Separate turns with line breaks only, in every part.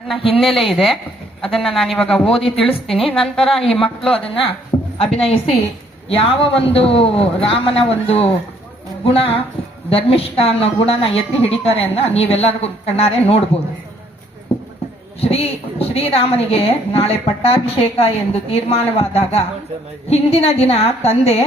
ನನ್ನ ಹಿನ್ನೆಲೆ ಇದೆ. ಅದನ್ನ ನಾನು ಇವಾಗ ಓದಿ ತಿಳಿಸ್ತೀನಿ. ನಂತರ ಈ ಮಕ್ಕಳು ಅದನ್ನ ಅಭಿನಯಿಸಿ ಯಾವ ಒಂದು ರಾಮನ ಒಂದು ಗುಣ, ಧರ್ಮಿಷ್ಠ ಅನ್ನೋ ಗುಣನ ಎತ್ತಿ ಹಿಡಿತಾರೆ ಅನ್ನ ನೀವೆಲ್ಲರಿಗೂ ಕಣ್ಣಾರೆ ನೋಡ್ಬೋದು. ಶ್ರೀ, ಶ್ರೀರಾಮನಿಗೆ ನಾಳೆ ಪಟ್ಟಾಭಿಷೇಕ ಎಂದು ತೀರ್ಮಾನವಾದಾಗ ಹಿಂದಿನ ದಿನ ತಂದೆ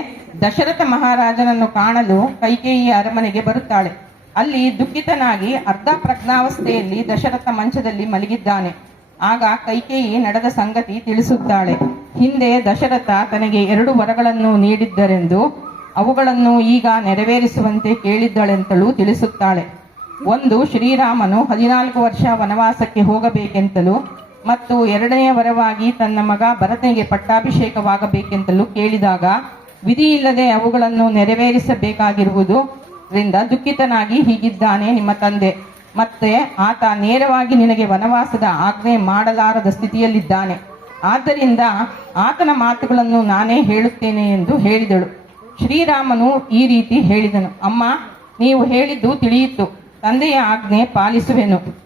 ದಶರಥ ಮಹಾರಾಜನನ್ನು ಕಾಣಲು ಕೈಕೇಯಿ ಅರಮನೆಗೆ ಬರುತ್ತಾಳೆ. ಅಲ್ಲಿ ದುಃಖಿತನಾಗಿ ಅರ್ಧ ಪ್ರಜ್ಞಾವಸ್ಥೆಯಲ್ಲಿ ದಶರಥ ಮಂಚದಲ್ಲಿ ಮಲಗಿದ್ದಾನೆ. ಆಗ ಕೈಕೇಯಿ ನಡೆದ ಸಂಗತಿ ತಿಳಿಸುತ್ತಾಳೆ. ಹಿಂದೆ ದಶರಥ ತನಗೆ ಎರಡು ವರಗಳನ್ನು ನೀಡಿದ್ದರೆಂದು ಅವುಗಳನ್ನು ಈಗ ನೆರವೇರಿಸುವಂತೆ ಕೇಳಿದ್ದಳೆಂತಲೂ ತಿಳಿಸುತ್ತಾಳೆ. ಒಂದು, ಶ್ರೀರಾಮನು ಹದಿನಾಲ್ಕು ವರ್ಷ ವನವಾಸಕ್ಕೆ ಹೋಗಬೇಕೆಂತಲೂ ಮತ್ತು ಎರಡನೆಯ ವರವಾಗಿ ತನ್ನ ಮಗ ಭರತನಿಗೆ ಪಟ್ಟಾಭಿಷೇಕವಾಗಬೇಕೆಂತಲೂ ಕೇಳಿದಾಗ ವಿಧಿ ಇಲ್ಲದೆ ಅವುಗಳನ್ನು ನೆರವೇರಿಸಬೇಕಾಗಿರುವುದು ರಿಂದ ದುಃಖಿತನಾಗಿ ಹೀಗಿದ್ದಾನೆ ನಿಮ್ಮ ತಂದೆ. ಮತ್ತೆ ಆತ ನೇರವಾಗಿ ನಿನಗೆ ವನವಾಸದ ಆಜ್ಞೆ ಮಾಡಲಾರದ ಸ್ಥಿತಿಯಲ್ಲಿದ್ದಾನೆ. ಆದ್ದರಿಂದ ಆತನ ಮಾತುಗಳನ್ನು ನಾನೇ ಹೇಳುತ್ತೇನೆ ಎಂದು ಹೇಳಿದಳು. ಶ್ರೀರಾಮನು ಈ ರೀತಿ ಹೇಳಿದನು. ಅಮ್ಮ, ನೀವು ಹೇಳಿದ್ದು ತಿಳಿಯಿತು. ತಂದೆಯ ಆಜ್ಞೆ ಪಾಲಿಸುವೆನು.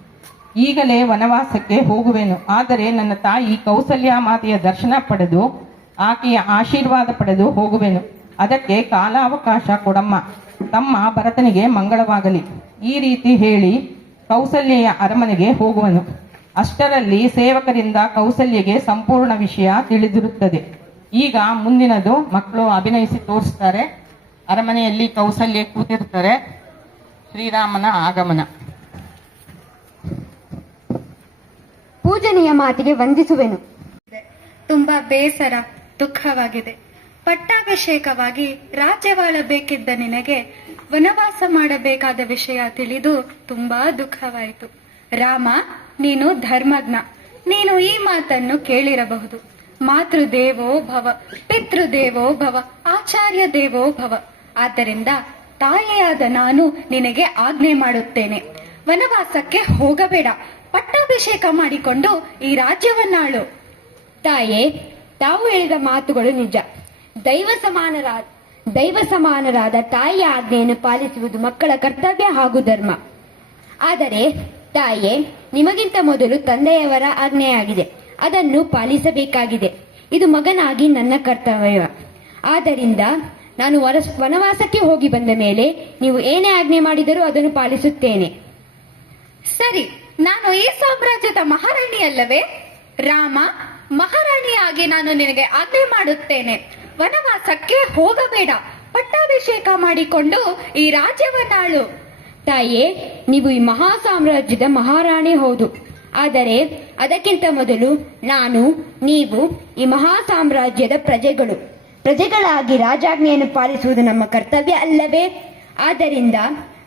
ಈಗಲೇ ವನವಾಸಕ್ಕೆ ಹೋಗುವೆನು. ಆದರೆ ನನ್ನ ತಾಯಿ ಕೌಸಲ್ಯ ಮಾತೆಯ ದರ್ಶನ ಪಡೆದು, ಆಕೆಯ ಆಶೀರ್ವಾದ ಪಡೆದು ಹೋಗುವೆನು. ಅದಕ್ಕೆ ಕಾಲಾವಕಾಶ ಕೊಡಮ್ಮ. ತಮ್ಮ ಭರತನಿಗೆ ಮಂಗಳವಾಗಲಿ. ಈ ರೀತಿ ಹೇಳಿ ಕೌಸಲ್ಯೆಯ ಅರಮನೆಗೆ ಹೋಗುವನು. ಅಷ್ಟರಲ್ಲಿ ಸೇವಕರಿಂದ ಕೌಸಲ್ಯಗೆ ಸಂಪೂರ್ಣ ವಿಷಯ ತಿಳಿದಿರುತ್ತದೆ. ಈಗ ಮುಂದಿನದು ಮಕ್ಕಳು ಅಭಿನಯಿಸಿ ತೋರಿಸ್ತಾರೆ. ಅರಮನೆಯಲ್ಲಿ ಕೌಸಲ್ಯ ಕೂತಿರ್ತಾರೆ. ಶ್ರೀರಾಮನ ಆಗಮನ.
ಪೂಜನೀಯ ಮಾತಿಗೆ ವಂದಿಸುವೆನು.
ತುಂಬಾ ಬೇಸರ ದುಃಖವಾಗಿದೆ. ಪಟ್ಟಾಭಿಷೇಕವಾಗಿ ರಾಜ್ಯವಾಳಬೇಕಿದ್ದ ನಿನಗೆ ವನವಾಸ ಮಾಡಬೇಕಾದ ವಿಷಯ ತಿಳಿದು ತುಂಬಾ ದುಃಖವಾಯಿತು. ರಾಮ, ನೀನು ಧರ್ಮಜ್ಞ. ನೀನು ಈ ಮಾತನ್ನು ಕೇಳಿರಬಹುದು. ಮಾತೃದೇವೋ ಭವ, ಪಿತೃದೇವೋ ಭವ, ಆಚಾರ್ಯ ದೇವೋ ಭವ. ಆದ್ದರಿಂದ ತಾಯಿಯಾದ ನಾನು ನಿನಗೆ ಆಜ್ಞೆ ಮಾಡುತ್ತೇನೆ. ವನವಾಸಕ್ಕೆ ಹೋಗಬೇಡ. ಪಟ್ಟಾಭಿಷೇಕ ಮಾಡಿಕೊಂಡು ಈ ರಾಜ್ಯವನ್ನಾಳು.
ತಾಯೇ, ತಾವು ಹೇಳಿದ ಮಾತುಗಳು ನಿಜ. ದೈವ ಸಮಾನರಾದ ದೈವ ಸಮಾನರಾದ ತಾಯಿಯ ಆಜ್ಞೆಯನ್ನು ಪಾಲಿಸುವುದು ಮಕ್ಕಳ ಕರ್ತವ್ಯ ಹಾಗೂ ಧರ್ಮ. ಆದರೆ ತಾಯೇ ನಿಮಗಿಂತ ಮೊದಲು ತಂದೆಯವರ ಆಜ್ಞೆಯಾಗಿದೆ. ಅದನ್ನು ಪಾಲಿಸಬೇಕಾಗಿದೆ. ಇದು ಮಗನಾಗಿ ನನ್ನ ಕರ್ತವ್ಯ. ಆದ್ದರಿಂದ ನಾನು ವರಸ್- ವನವಾಸಕ್ಕೆ ಹೋಗಿ ಬಂದ ಮೇಲೆ ನೀವು ಏನೇ ಆಜ್ಞೆ ಮಾಡಿದರೂ ಅದನ್ನು ಪಾಲಿಸುತ್ತೇನೆ.
ಸರಿ, ನಾನು ಈ ಸಾಮ್ರಾಜ್ಯದ ಮಹಾರಾಣಿಯಲ್ಲವೇ? ರಾಮ, ಮಹಾರಾಣಿಯಾಗಿ ನಾನು ನಿನಗೆ ಆಜ್ಞೆ ಮಾಡುತ್ತೇನೆ. ವನವಾಸಕ್ಕೆ ಹೋಗಬೇಡ. ಪಟ್ಟಾಭಿಷೇಕ ಮಾಡಿಕೊಂಡು ಈ ರಾಜ್ಯವನ್ನಾಳು.
ತಾಯೇ ನೀವು ಈ ಮಹಾ ಸಾಮ್ರಾಜ್ಯದ ಮಹಾರಾಣಿ ಹೌದು. ಆದರೆ ಅದಕ್ಕಿಂತ ಮೊದಲು ನಾನು, ನೀವು ಈ ಮಹಾ ಸಾಮ್ರಾಜ್ಯದ ಪ್ರಜೆಗಳು. ಪ್ರಜೆಗಳಾಗಿ ರಾಜಾಜ್ಞೆಯನ್ನು ಪಾಲಿಸುವುದು ನಮ್ಮ ಕರ್ತವ್ಯ ಅಲ್ಲವೇ? ಆದ್ದರಿಂದ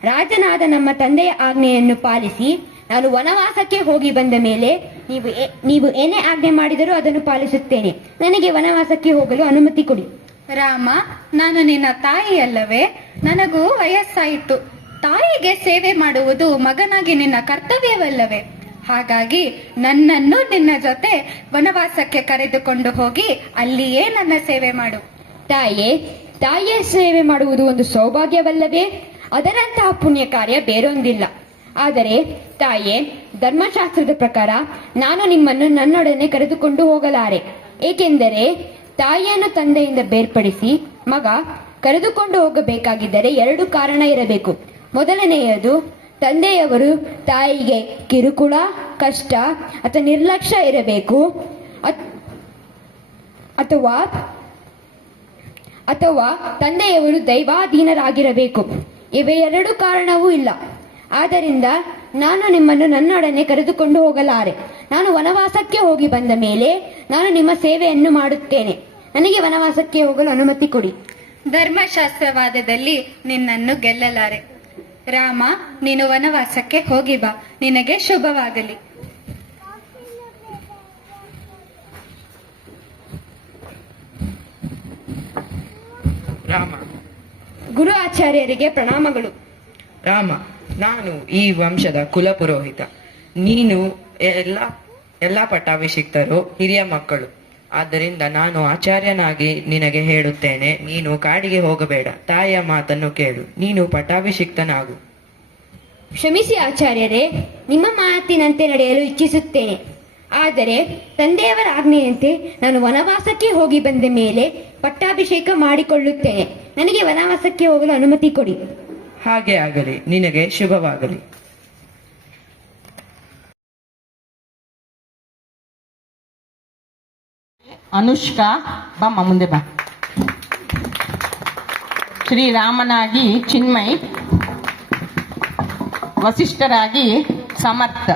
ರಾಜನಾದ ನಮ್ಮ ತಂದೆಯ ಆಜ್ಞೆಯನ್ನು ಪಾಲಿಸಿ ನಾನು ವನವಾಸಕ್ಕೆ ಹೋಗಿ ಬಂದ ಮೇಲೆ ನೀವು ನೀವು ಏನೇ ಆಜ್ಞೆ ಮಾಡಿದರೂ ಅದನ್ನು ಪಾಲಿಸುತ್ತೇನೆ. ನನಗೆ ವನವಾಸಕ್ಕೆ ಹೋಗಲು ಅನುಮತಿ ಕೊಡಿ.
ರಾಮ ನಾನು ನಿನ್ನ ತಾಯಿಯಲ್ಲವೇ ನನಗೂ ವಯಸ್ಸಾಯಿತು. ತಾಯಿಗೆ ಸೇವೆ ಮಾಡುವುದು ಮಗನಾಗಿ ನಿನ್ನ ಕರ್ತವ್ಯವಲ್ಲವೇ? ಹಾಗಾಗಿ ನನ್ನನ್ನು ನಿನ್ನ ಜೊತೆ ವನವಾಸಕ್ಕೆ ಕರೆದುಕೊಂಡು ಹೋಗಿ ಅಲ್ಲಿಯೇ ನನ್ನ ಸೇವೆ ಮಾಡು.
ತಾಯೇ ತಾಯಿಯ ಸೇವೆ ಮಾಡುವುದು ಒಂದು ಸೌಭಾಗ್ಯವಲ್ಲವೇ? ಅದರಂತಹ ಪುಣ್ಯ ಕಾರ್ಯ ಬೇರೊಂದಿಲ್ಲ. ಆದರೆ, ತಾಯೇ, ಧರ್ಮಶಾಸ್ತ್ರದ ಪ್ರಕಾರ ನಾನು ನಿಮ್ಮನ್ನು ನನ್ನೊಡನೆ ಕರೆದುಕೊಂಡು ಹೋಗಲಾರೆ. ಏಕೆಂದರೆ, ತಾಯಿಯನ್ನು ತಂದೆಯಿಂದ ಬೇರ್ಪಡಿಸಿ ಮಗ ಕರೆದುಕೊಂಡು ಹೋಗಬೇಕಾಗಿದ್ದರೆ ಎರಡು ಕಾರಣ ಇರಬೇಕು. ಮೊದಲನೆಯದು, ತಂದೆಯವರು ತಾಯಿಗೆ ಕಿರುಕುಳ, ಕಷ್ಟ ಅಥವಾ ನಿರ್ಲಕ್ಷ್ಯ ಇರಬೇಕು. ಅಥವಾ ಅಥವಾ ತಂದೆಯವರು ದೈವಾಧೀನರಾಗಿರಬೇಕು. ಇವೆರಡು ಕಾರಣವೂ ಇಲ್ಲ. ಆದ್ದರಿಂದ ನಾನು ನಿಮ್ಮನ್ನು ನನ್ನೊಡನೆ ಕರೆದುಕೊಂಡು ಹೋಗಲಾರೆ. ನಾನು ವನವಾಸಕ್ಕೆ ಹೋಗಿ ಬಂದ ಮೇಲೆ ನಾನು ನಿಮ್ಮ ಸೇವೆಯನ್ನು ಮಾಡುತ್ತೇನೆ. ನನಗೆ ವನವಾಸಕ್ಕೆ ಹೋಗಲು ಅನುಮತಿ ಕೊಡಿ.
ಧರ್ಮಶಾಸ್ತ್ರವಾದದಲ್ಲಿ ನಿನ್ನನ್ನು ಗೆಲ್ಲಲಾರೆ. ರಾಮ ನೀನು ವನವಾಸಕ್ಕೆ ಹೋಗಿ ಬಾ. ನಿನಗೆ ಶುಭವಾಗಲಿ.
ರಾಮ.
ಗುರು ಆಚಾರ್ಯರಿಗೆ ಪ್ರಣಾಮಗಳು.
ರಾಮ. ನಾನು ಈ ವಂಶದ ಕುಲಪುರೋಹಿತ. ನೀನು ಎಲ್ಲ ಎಲ್ಲ ಪಟ್ಟಾಭಿಷಿಕ್ತರು ಹಿರಿಯ ಮಕ್ಕಳು. ಆದ್ದರಿಂದ ನಾನು ಆಚಾರ್ಯನಾಗಿ ನಿನಗೆ ಹೇಳುತ್ತೇನೆ, ನೀನು ಕಾಡಿಗೆ ಹೋಗಬೇಡ. ತಾಯಿಯ ಮಾತನ್ನು ಕೇಳು, ನೀನು ಪಟ್ಟಾಭಿಷಿಕ್ತನಾಗು.
ಕ್ಷಮಿಸಿ ಆಚಾರ್ಯರೇ, ನಿಮ್ಮ ಮಾತಿನಂತೆ ನಡೆಯಲು ಇಚ್ಛಿಸುತ್ತೇನೆ. ಆದರೆ ತಂದೆಯವರ ಆಜ್ಞೆಯಂತೆ ನಾನು ವನವಾಸಕ್ಕೆ ಹೋಗಿ ಬಂದ ಮೇಲೆ ಪಟ್ಟಾಭಿಷೇಕ ಮಾಡಿಕೊಳ್ಳುತ್ತೇನೆ. ನನಗೆ ವನವಾಸಕ್ಕೆ ಹೋಗಲು ಅನುಮತಿ ಕೊಡಿ.
ಹಾಗೆ ಆಗಲಿ ನಿನಗೆ ಶುಭವಾಗಲಿ.
ಅನುಷ್ಕಾ ಬಮ್ಮ ಮುಂದೆ ಬಾ. ಶ್ರೀರಾಮನಾಗಿ ಚಿನ್ಮಯ್ ವಸಿಷ್ಠರಾಗಿ ಸಮರ್ಥ.